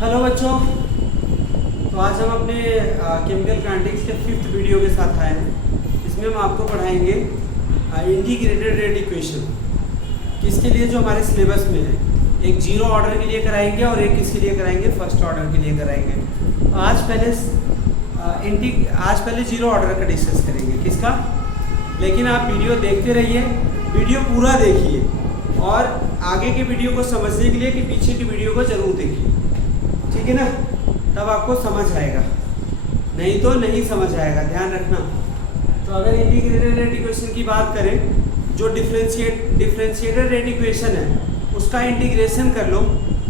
Hello बच्चों, तो आज हम अपने केमिकल काइनेटिक्स के 5th वीडियो के साथ आए हैं। इसमें हम आपको पढ़ाएंगे इंटीग्रेटेड रेट इक्वेशन, किसके लिए जो हमारे सिलेबस में है। एक जीरो ऑर्डर के लिए कराएंगे और एक किसके लिए कराएंगे, फर्स्ट ऑर्डर के लिए कराएंगे। आज पहले जीरो ऑर्डर का डिस्कस करेंगे, किसका। लेकिन आप वीडियो देखते रहिए, वीडियो पूरा देखिए और आगे के वीडियो को समझने के लिए कि पीछे की वीडियो को जरूर देखिए, ठीक है ना। तब आपको समझ आएगा, नहीं तो नहीं समझ आएगा, ध्यान रखना। तो अगर इंटीग्रेटेड रेट इक्वेशन की बात करें, जो डिफरेंशिएटेड रेट इक्वेशन है उसका इंटीग्रेशन कर लो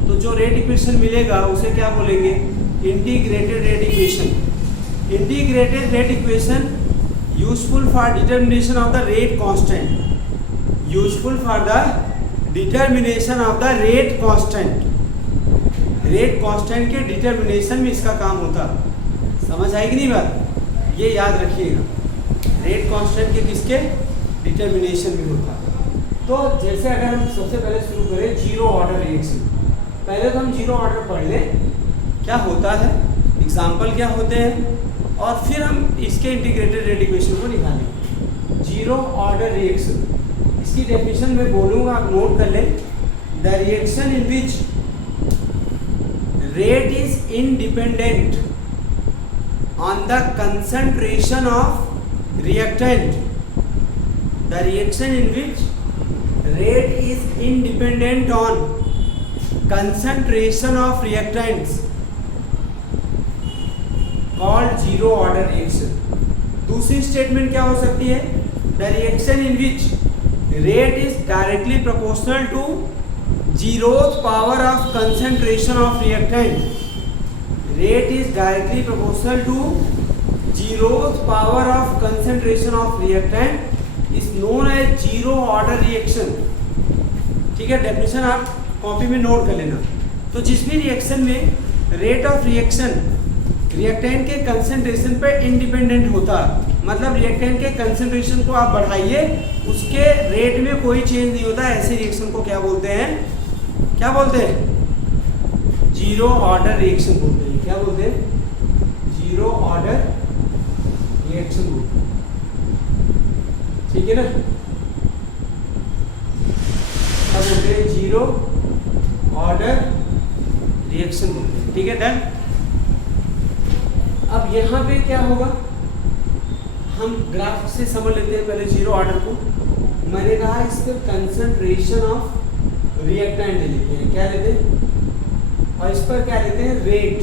तो जो रेट इक्वेशन मिलेगा उसे क्या बोलेंगे, integrated rate equation. Integrated rate equation useful for determination of the rate constant, useful for the determination of the rate constant. Rate constant के डिटर्मिनेशन में इसका काम होता। समझ आएगी नहीं बात, ये याद रखिएगा। रेट कांस्टेंट के किसके डिटर्मिनेशन में होता। तो जैसे अगर हम सबसे पहले शुरू करें जीरो ऑर्डर रिएक्शन, पहले तो हम जीरो ऑर्डर पढ़ लें क्या होता है, एग्जाम्पल क्या होते हैं, और फिर हम इसके इंटीग्रेटेड रेट इक्वेशन को निकालेंगे। जीरो ऑर्डर रिएक्शन, इसकी डेफिनेशन में बोलूँगा, आप नोट कर लें। The reaction in which rate is independent on the concentration of reactant. The reaction in which rate is independent on concentration of reactants called zero order reaction. दूसरी statement क्या हो सकती है, the reaction in which rate is directly proportional to zeroth power of concentration of reactant. Rate is directly proportional to zeroth power of concentration of reactant is known as zero order reaction. ठीक है, definition आप copy में note कर लेना। तो जिस भी reaction में रेट ऑफ रिएक्शन रिएक्टेंट के कंसेंट्रेशन पे इंडिपेंडेंट होता, मतलब रिएक्टेंट के कंसेंट्रेशन को आप बढ़ाइए उसके रेट में कोई चेंज नहीं होता, ऐसे रिएक्शन को क्या बोलते हैं, क्या बोलते हैं, जीरो ऑर्डर रिएक्शन बोलते हैं। क्या बोलते हैं, जीरो ऑर्डर रिएक्शन बोलते हैं, ठीक है ना। क्या बोलते हैं, जीरो ऑर्डर रिएक्शन बोलते हैं, ठीक है। डन। अब यहां पे क्या होगा, हम ग्राफ से समझ लेते हैं पहले जीरो ऑर्डर को। मैंने कहा इसके कंसंट्रेशन ऑफ रिएक्टेंट ले लेते हैं, क्या लेते हैं, और इस पर क्या लेते हैं, रेट,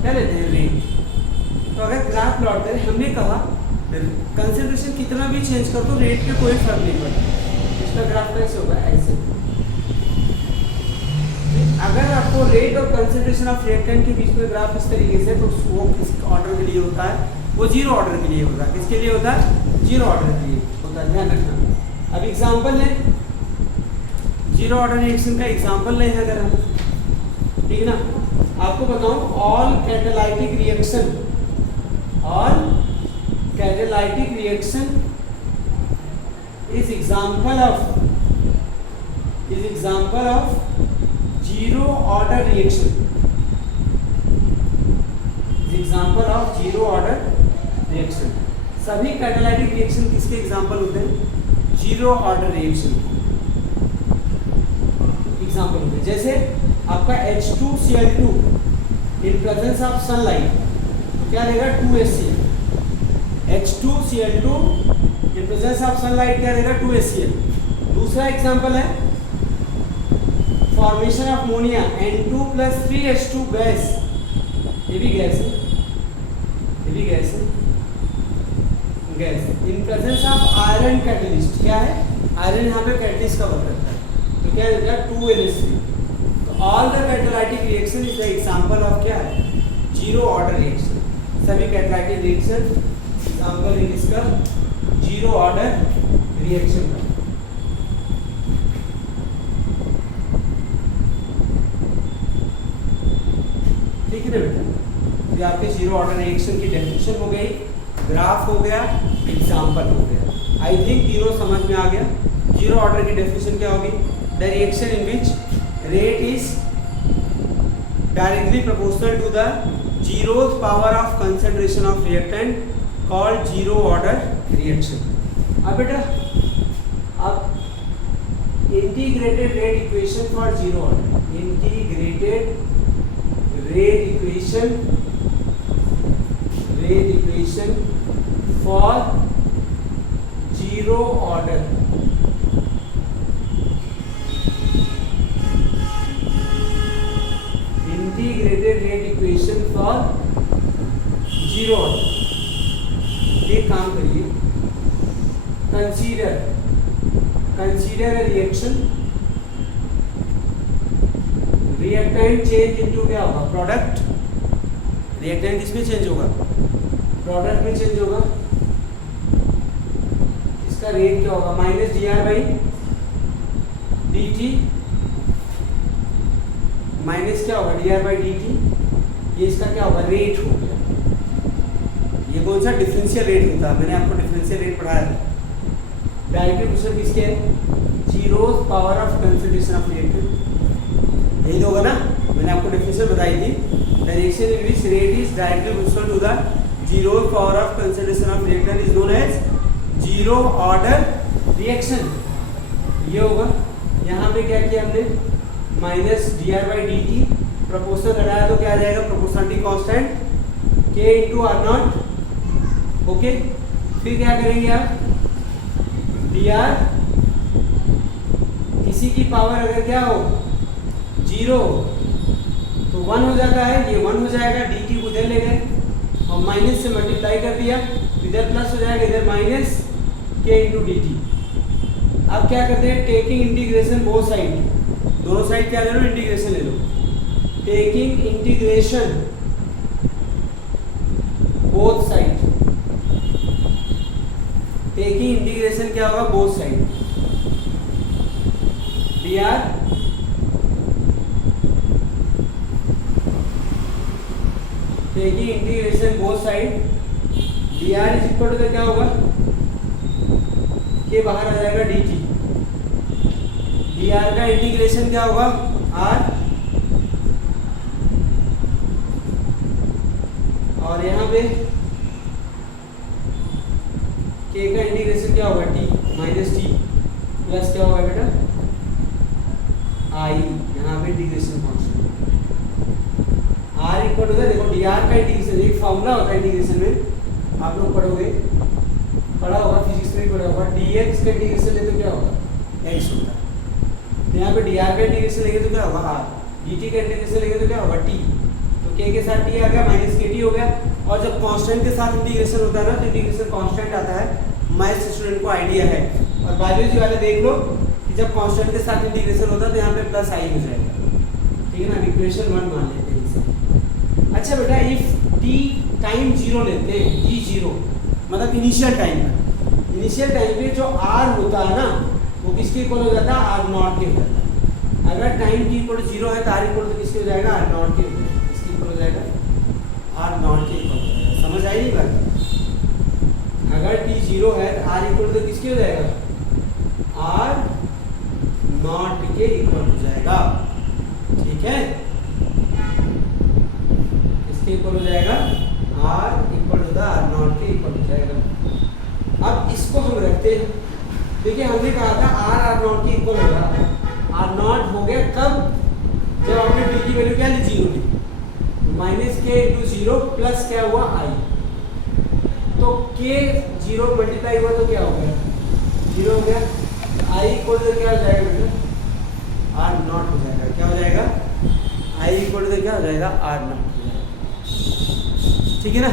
क्या लेते हैं, रेट। तो अगर ग्राफ प्लॉट करें, हमने कहा कंसंट्रेशन कितना भी चेंज कर दो रेट पे कोई फर्क नहीं पड़ता। इसका ग्राफ कैसे होगा, ऐसे। अगर आपको रेट और कंसंट्रेशन ऑफ रिएक्टेंट के बीच में ग्राफ इस तरीके से, तो वो किस ऑर्डर के लिए होता है, वो जीरो ऑर्डर के लिए होता है। किसके लिए होता है, जीरो ऑर्डर के लिए होता है, ध्यान रखना। अब एग्जांपल है जीरो ऑर्डर रिएक्शन का एग्जांपल ले हैं अगर हम, ठीक है ना। आपको बताऊं, all catalytic reaction, all catalytic reaction is example of zero order reaction, example of zero order reaction. सभी कैटालाइटिक रिएक्शन किसके एग्जांपल होते हैं, जीरो ऑर्डर रिएक्शन एग्जांपल होते हैं। जैसे आपका H2Cl2 in presence of sunlight क्या रहेगा, 2HCl। H2Cl2 in presence of sunlight क्या रहेगा, 2HCl। दूसरा एग्जांपल है formation of ammonia N2+3H2 gas, ये भी गैस है, ये भी गैस है, gas in presence of iron catalyst. क्या है, आयरन यहाँ पे कैटलिस्ट का वर्क करता है, तो क्या देता है, 2NH3। तो all the catalytic reaction is the example of क्या है, जीरो ऑर्डर रिएक्शन। सभी कैटालाइटिक रिएक्शन एग्जांपल है इसका जीरो ऑर्डर रिएक्शन का। ठीक है ना बेटा, ये आपके जीरो ऑर्डर रिएक्शन की डेफिनेशन हो गई, ग्राफ हो गया, एग्जांपल हो गया। आई थिंक तीनों समझ में आ गया। जीरो ऑर्डर की डेफिनेशन क्या होगी, the reaction in which rate is directly proportional to the zeroth power of concentration of reactant called zero order reaction. अब बेटा अब integrated rate equation for zero order, integrated rate equation for zero order. Integrated rate equation for zero order. एक काम करिए, consider reaction, reactant change into क्या होगा, product. Reactant किसमें change होगा, प्रोडक्ट में चेंज होगा। इसका रेट क्या होगा, minus d r by d t, minus क्या होगा d r by d t, ये इसका क्या होगा, रेट हो गया। ये कौन सा डिफरेंशियल रेट होता है, मैंने आपको डिफरेंशियल रेट पढ़ाया था। डायरेक्टली क्वेश्चन किसके है, zeroth power of concentration of reactant, यही तो होगा ना, मैंने आपको डिफरेंशियल बताई थी। Direction in which rate is directly proportional to the zeroth power of concentration of reactant is known as zero order reaction. ये होगा, यहाँ पे क्या किया हमने, minus d r by d t, proportional घटाया तो क्या आ जाएगा, प्रोपोर्शनलिटी कांस्टेंट के इंटू आर नॉट। ओके, फिर क्या करेंगे आप, डी आर किसी की पावर अगर क्या हो जीरो तो 1 हो जाता है, ये 1 हो जाएगा, डी टी को उधर ले गए और माइनस से मल्टीप्लाई कर दिया, इधर प्लस हो जाएगा, इधर माइनस के इंटू डी टी। अब क्या करते हैं, टेकिंग इंटीग्रेशन बोथ साइड, दोनों साइड क्या ले लो, इंटीग्रेशन ले लो। Taking integration both side, taking integration क्या होगा, both side, D R taking integration both side, D R is equal to क्या होगा, के बाहर आ जाएगा डी टी। डी आर का इंटीग्रेशन क्या होगा, आर, और यहाँ पे के का इंटीग्रेशन क्या होगा, टी माइनस टी प्लस क्या होगा बेटा, आई, यहाँ पे integration constant r equal to, देखो डी आर का इंटीग्रेशन एक फॉर्मूला होता है इंटीग्रेशन में, आप लोग पढ़ा होगा फिजिक्स में पढ़ा होगा, डी एक्स का इंटीग्रेशन ले तो क्या होगा, एक्स होता है। तो यहाँ पे डी आर का इंटीग्रेशन लेंगे तो क्या होगा, आर, डी टी का इंटीग्रेशन लेंगे तो क्या होगा, टी। तो के साथ टी आ गया, माइनस के टी हो गया। और जब कांस्टेंट के साथ इंटीग्रेशन होता है ना, तो इंटीग्रेशन कांस्टेंट आता है, मैथ्स स्टूडेंट को आइडिया है। और बायोलॉजी वाले देख लो कि जब कांस्टेंट के साथ इंटीग्रेशन होता है तो यहाँ पे प्लस आई हो जाएगा, ठीक है ना, इक्वेशन 1 मान लेते हैं इसे। अच्छा बेटा, इफ टी टाइम जीरो लेते हैं, टी जीरो मतलब इनिशियल टाइम पर, इनिशियल टाइम पे जो आर होता है ना, वो किसके इक्वल हो जाता है, आर नॉट के हो जाता है। अगर टाइम टी इक्वल जीरो है तो आर इक्वल तो किसके हो जाएगा, आर नॉट के हो जाएगा, किसके इक्वल हो जाएगा, आर नॉट के इक्वल हो जाएगा। समझ आई नहीं बात, अगर टी जीरो है तो आर इक्वल तो किसके हो जाएगा, आर नॉट के इक्वल हो जाएगा, ठीक है, किसके इक्वल हो जाएगा, r equal to the r not के इक्वल हो जाएगा। अब इसको हम रखते हैं, देखिए हमने कहा था आर नॉट के इक्वल होगा, आर नॉट हो गया कब, जब हमने टी की वैल्यू क्या ली, जीरो ली, माइनस के इंटू जीरो प्लस क्या हुआ, आई। तो के जीरो मल्टीप्लाई हुआ तो क्या हो गया, जीरो हो गया, आई इक्वल टू क्या हो जाएगा बेटा, आर नॉट हो जाएगा, क्या हो जाएगा, आई इक्वल टू क्या हो जाएगा, आर नॉट हो जाएगा, ठीक है ना,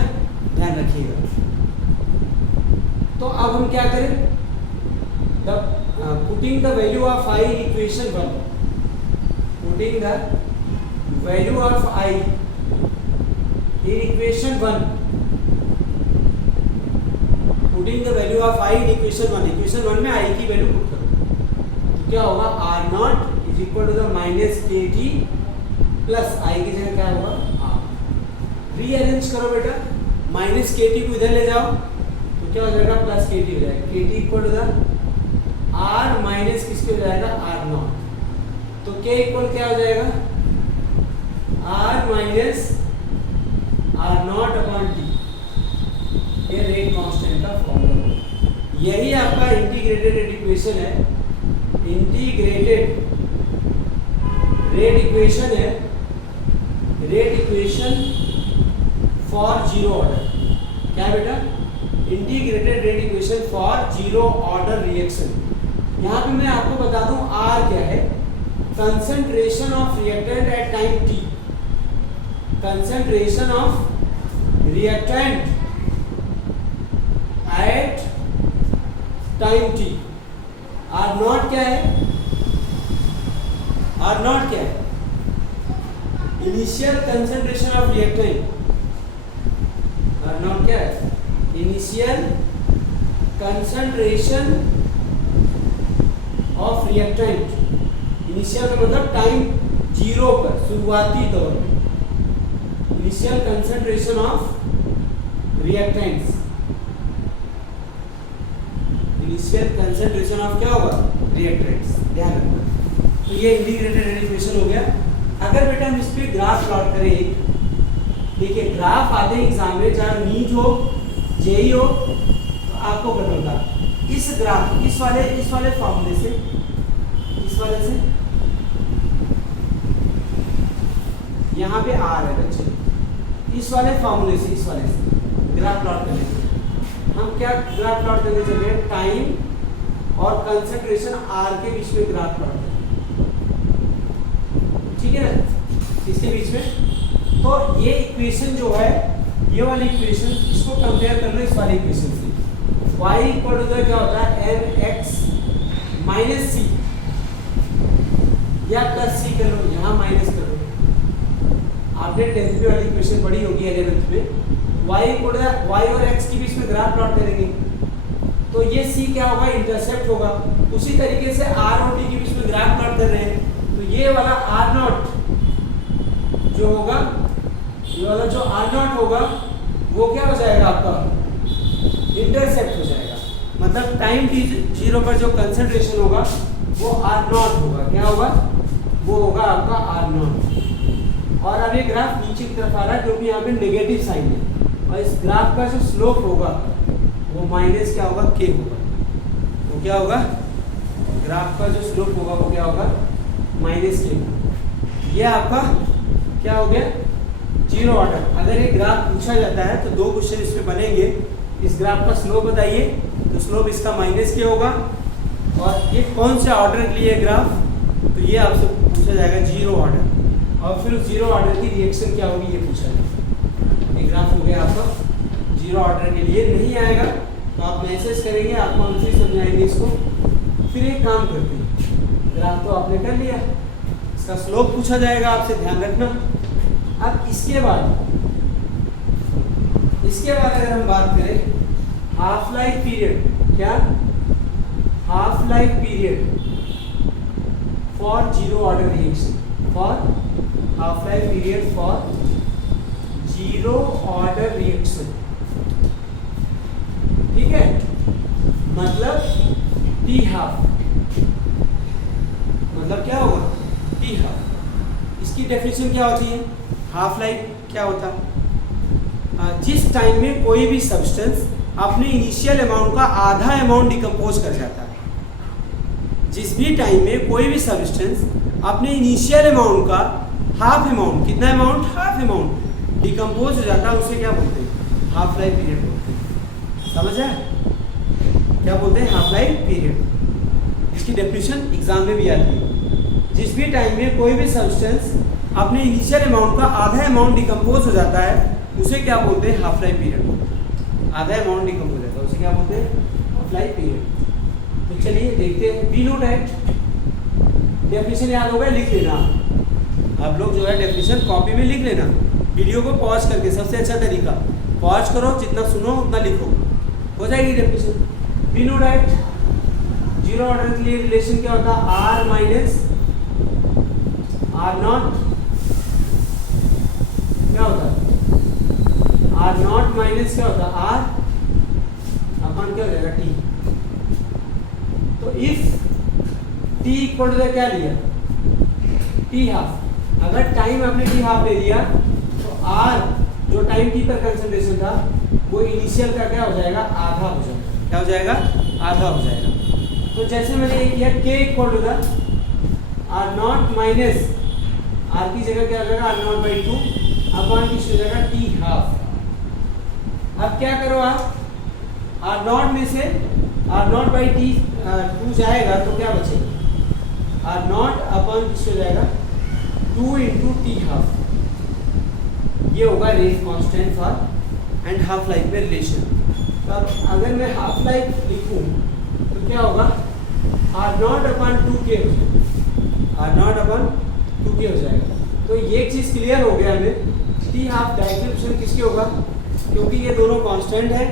ध्यान रखिएगा। तो अब हम क्या करें, putting the value of I in equation 1, putting the value of I in equation 1, putting the value of I in equation 1, equation 1 में आई की वैल्यू पुट करो तो क्या होगा, r not is equal to the minus k t plus I की जगह क्या होगा, आर। रीअरेंज करो बेटा, माइनस के टी को इधर ले जाओ तो क्या हो जाएगा, प्लस के टी हो जाएगा, k t equal to the r minus किसके हो जाएगा, आर नॉट। तो के इक्वल क्या हो जाएगा, r minus r not upon t, ये रेट कांस्टेंट का फॉर्मूला। यही आपका इंटीग्रेटेड रेट इक्वेशन है, इंटीग्रेटेड रेट इक्वेशन है, rate equation for zero order. क्या बेटा? Integrated rate equation for zero order reaction. यहाँ पे मैं आपको बता दूं आर क्या है, concentration of reactant at time t, concentration of reactant at time t. R not क्या है? आर नॉट क्या है? Initial concentration of reactant. Are not क्या है? Initial concentration of reactant. Initial का मतलब टाइम जीरो पर, शुरुआती दौर में। Initial concentration of reactants, initial concentration of क्या होगा? रिएक्टेंट्स। ध्यान रखना। तो ये इंटीग्रेटेड रेट इक्वेशन हो गया। अगर बेटा हम इस पे ग्राफ प्लॉट करें, देखिए ग्राफ आते हैं एग्जाम में, चाहे नीट हो जेई हो, तो आपको पता होता इस ग्राफ इस वाले फॉर्मूले से, इस वाले से यहाँ पे आर है बच्चे, इस वाले फॉर्मूले से, इस वाले से ग्राफ प्लॉट करने के हम क्या ग्राफ प्लॉट करने चले हैं? टाइम और कंसंट्रेशन आर के बीच में ग्राफ प्लॉट करें, ठीक है ना, इसके बीच में। तो ये इक्वेशन जो है, ये वाली इक्वेशन, इसको कंपेयर कर लो इस वाली इक्वेशन से। y इक्वल टू क्या होता है? mx माइनस सी, या प्लस सी कर लो, यहाँ माइनस कर लो। आपने 10th में वाली इक्वेशन पढ़ी होगी 11th में। y इक्वल टू y और x के बीच में ग्राफ प्लॉट करेंगे, तो ये c क्या होगा? इंटरसेप्ट होगा। उसी तरीके से r और t के बीच में ग्राफ प्लॉट कर रहे हैं, तो ये वाला r नॉट जो होगा, ये वाला जो r नॉट होगा वो क्या हो जाएगा? आपका इंटरसेप्ट हो जाएगा। मतलब टाइम टी जीरो पर जो कंसंट्रेशन होगा वो आर नॉट होगा। क्या होगा? वो होगा आपका आर नॉट। और अब ये ग्राफ नीचे की तरफ आ रहा है क्योंकि यहाँ पे नेगेटिव साइन है, और इस ग्राफ का जो स्लोप होगा वो माइनस क्या होगा? के होगा। वो क्या होगा? ग्राफ का जो स्लोप होगा वो क्या होगा? माइनस के। ये आपका क्या हो गया? Zero order. अगर ये ग्राफ पूछा जाता है तो दो क्वेश्चन इसमें बनेंगे। इस ग्राफ का स्लोप बताइए, तो स्लोप इसका माइनस के होगा, और ये कौन से ऑर्डर के लिए ग्राफ? तो ये आपसे पूछा जाएगा जीरो ऑर्डर, और फिर जीरो ऑर्डर की रिएक्शन क्या होगी ये पूछा जाएगा। ये ग्राफ हो गया आपका जीरो ऑर्डर के लिए। नहीं आएगा तो आप मैसेज करेंगे, आपको हम फिर समझाएंगे इसको। फिर एक काम करते हैं, ग्राफ तो आपने कर लिया, इसका स्लोप पूछा जाएगा आपसे, ध्यान रखना। अब इसके बाद अगर हम बात करें हाफ लाइफ पीरियड, क्या half life period for zero order reaction, for half life period for zero order reaction, ठीक है, मतलब टी हाफ, मतलब क्या होगा? T half. इसकी डेफिनेशन क्या होती है? हाफ लाइफ क्या होता है? जिस टाइम में कोई भी सब्सटेंस अपने इनिशियल अमाउंट का आधा अमाउंट डिकम्पोज कर जाता है। जिस भी टाइम में कोई भी सब्सटेंस अपने इनिशियल अमाउंट का हाफ अमाउंट, कितना अमाउंट? हाफ अमाउंट डिकम्पोज हो जाता है, उसे क्या बोलते हैं? हाफ लाइफ पीरियड बोलते हैं। समझ आया? क्या बोलते हैं? Half life period. इसकी डेफिनेशन एग्जाम में भी आती है। जिस भी टाइम में कोई भी सब्सटेंस अपने इनिशियल अमाउंट का आधा अमाउंट डिकम्पोज हो जाता है, उसे क्या बोलते हैं? Half life period. आधा अमाउंट डिकम्पोज होता है, उसे क्या बोलते हैं? Half life period. तो चलिए देखते हैं। वी नो डैट, डेफिनेशन याद हो गया, लिख लेना आप लोग जो है, डेफिनेशन कॉपी में लिख लेना। वीडियो को पॉज करके, सबसे अच्छा तरीका पॉज करो, जितना सुनो उतना लिखो, हो जाएगी definition. We know that zero order के लिए रिलेशन क्या होता है? आर माइनस आर नॉट, क्या होता है? आर नॉट माइनस क्या होता है? आर अपन क्या हो जाएगा? टी। तो इफ टी इक्वल टू क्या लिया? T half. अगर टाइम आपने टी हाफ ले लिया तो आर जो टाइम टी पर कंसंट्रेशन था वो इनिशियल का क्या हो जाएगा, आधा हो जाएगा। क्या हो जाएगा, आधा हो जाएगा। तो जैसे मैंने ये किया k equal to the r not minus r की जगह क्या हो जाएगा, आर नॉट बाई 2 अपॉन किस हो जाएगा, टी हाफ। अब क्या करो आप, आर नॉट में से आर नॉट बाई टी 2 जाएगा तो क्या बचेगा, आर नॉट अपॉन किस हो जाएगा, 2 इंटू टी हाफ। ये होगा rate constant for and half life में रिलेशन। तो अब अगर मैं हाफ लाइफ लिखूं तो क्या होगा, आर नॉट अपॉन 2k हो जाएगा, आर नॉट अपॉन 2k हो जाएगा। तो ये चीज़ क्लियर हो गया हमें, टी हाफ डायरेक्टली किसके होगा, क्योंकि ये दोनों कांस्टेंट है।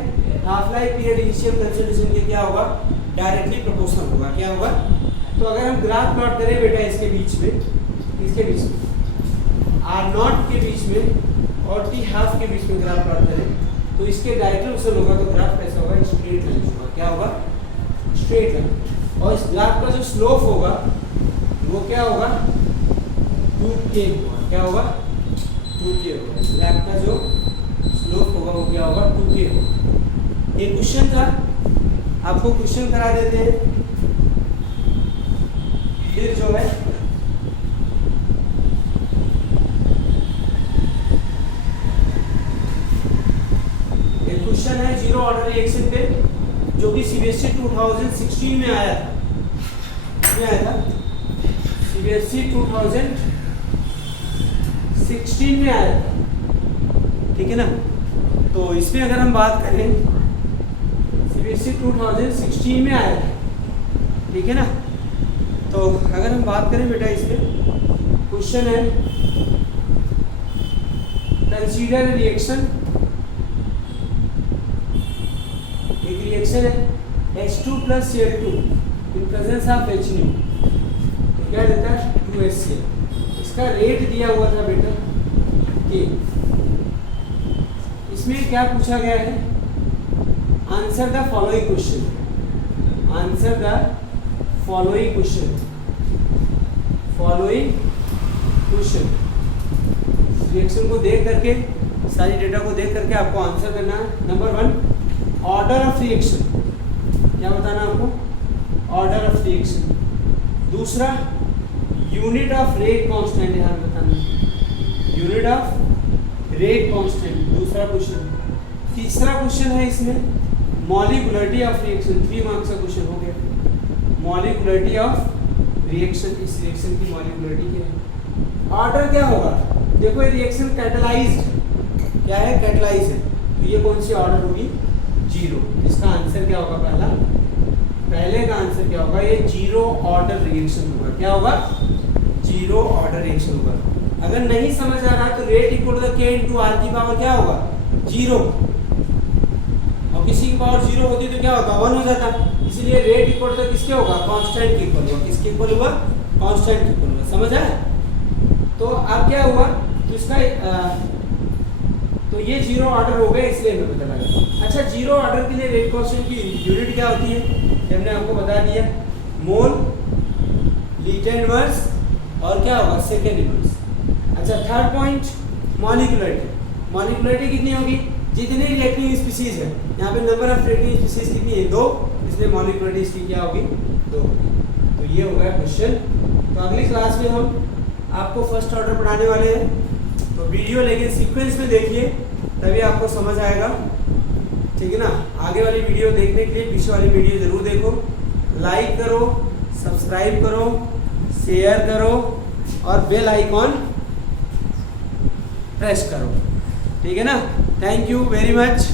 Half life period initial concentration के क्या होगा, डायरेक्टली प्रोपोर्शनल होगा। क्या होगा, तो अगर हम ग्राफ प्लॉट करें बेटा इसके बीच में, इसके बीच में आर नॉट के बीच में और टी हाफ के बीच में ग्राफ प्लॉट करें तो इसके डायरेक्ट ऑपोजिट होगा। तो ग्राफ कैसा होगा, स्ट्रेट लाइन होगा। क्या होगा, स्ट्रेट लाइन। और इस ग्राफ का जो स्लोप होगा वो क्या होगा, 2k होगा। क्या होगा, 2k होगा। इस ग्राफ का जो स्लोप होगा वो क्या होगा, 2k होगा। एक क्वेश्चन था, आपको क्वेश्चन करा देते हैं। फिर जो है क्वेश्चन है जीरो ऑर्डर रिएक्शन पे, जो कि सीबीएसई 2016 में आया था। क्या आया था, सीबीएसई 2016 में आया था, ठीक है ना। तो इसमें अगर हम बात करें, सीबीएसई 2016 में आया था, ठीक है ना। तो अगर हम बात करें बेटा इसमें क्वेश्चन है, कंसीडर रिएक्शन, रिएक्शन है H2 plus Cl2 in presence of HNO, क्या देता है, 2HCl। इसका रेट दिया हुआ था बेटा K। इसमें क्या पूछा गया है, answer the following question, answer the following question, following question. Reaction को देख करके, सारी डेटा को देख करके आपको आंसर करना है। नंबर 1, ऑर्डर ऑफ रिएक्शन, क्या बताना आपको, ऑर्डर ऑफ रिएक्शन। दूसरा, यूनिट ऑफ रेट कांस्टेंट यहाँ बताना, यूनिट ऑफ रेट कांस्टेंट, दूसरा क्वेश्चन। तीसरा क्वेश्चन है इसमें मॉलिक्युलरिटी ऑफ रिएक्शन, 3 मार्क्स का क्वेश्चन हो गया। मॉलिक्युलरिटी ऑफ रिएक्शन, इस रिएक्शन की मॉलिक्युलरिटी क्या है। ऑर्डर क्या होगा, देखो ये रिएक्शन कैटलाइज्ड, क्या है, कैटलाइज है, तो ये कौन सी ऑर्डर होगी, 0। इसका आंसर क्या होगा, पहले का आंसर क्या होगा, ये 0 ऑर्डर रिएक्शन होगा। क्या होगा, 0 ऑर्डर रिएक्शन होगा। अगर नहीं समझ आ रहा तो rate equal to k into r की पावर क्या होगा, 0। और किसी की पावर 0 होती तो क्या होगा, 1 हो जाता। इसलिए रेट इक्वल टू किसके होगा, कांस्टेंट के इक्वल होगा। किसके इक्वल होगा, कांस्टेंट के इक्वल होगा। समझ आया। तो अब क्या हुआ, तो इसका तो ये 0 ऑर्डर हो गया, इसलिए हमें पता लगा। अच्छा, 0 ऑर्डर के लिए रेट कांस्टेंट की यूनिट क्या होती है, हमने आपको बता दिया, मोल, लीटर इनवर्स और क्या होगा, सेकेंड इनवर्स। अच्छा, थर्ड पॉइंट, मॉलिक्युलरिटी। मॉलिक्युलरिटी कितनी होगी, जितनी रिएक्टिव स्पीसीज है, यहाँ पे नंबर ऑफ रिएक्टिव स्पीसीज कितनी है, 2, इसलिए मॉलिक्युलरिटी इसकी क्या होगी, 2 होगी। तो ये हो गया क्वेश्चन। तो अगली क्लास में हम आपको फर्स्ट ऑर्डर पढ़ाने वाले हैं। तो वीडियो लेकिन सीक्वेंस में देखिए, तभी आपको समझ आएगा, ठीक है ना। आगे वाली वीडियो देखने के लिए पीछे वाली वीडियो जरूर देखो, लाइक करो, सब्सक्राइब करो, शेयर करो और बेल आइकॉन प्रेस करो, ठीक है ना। Thank you very much.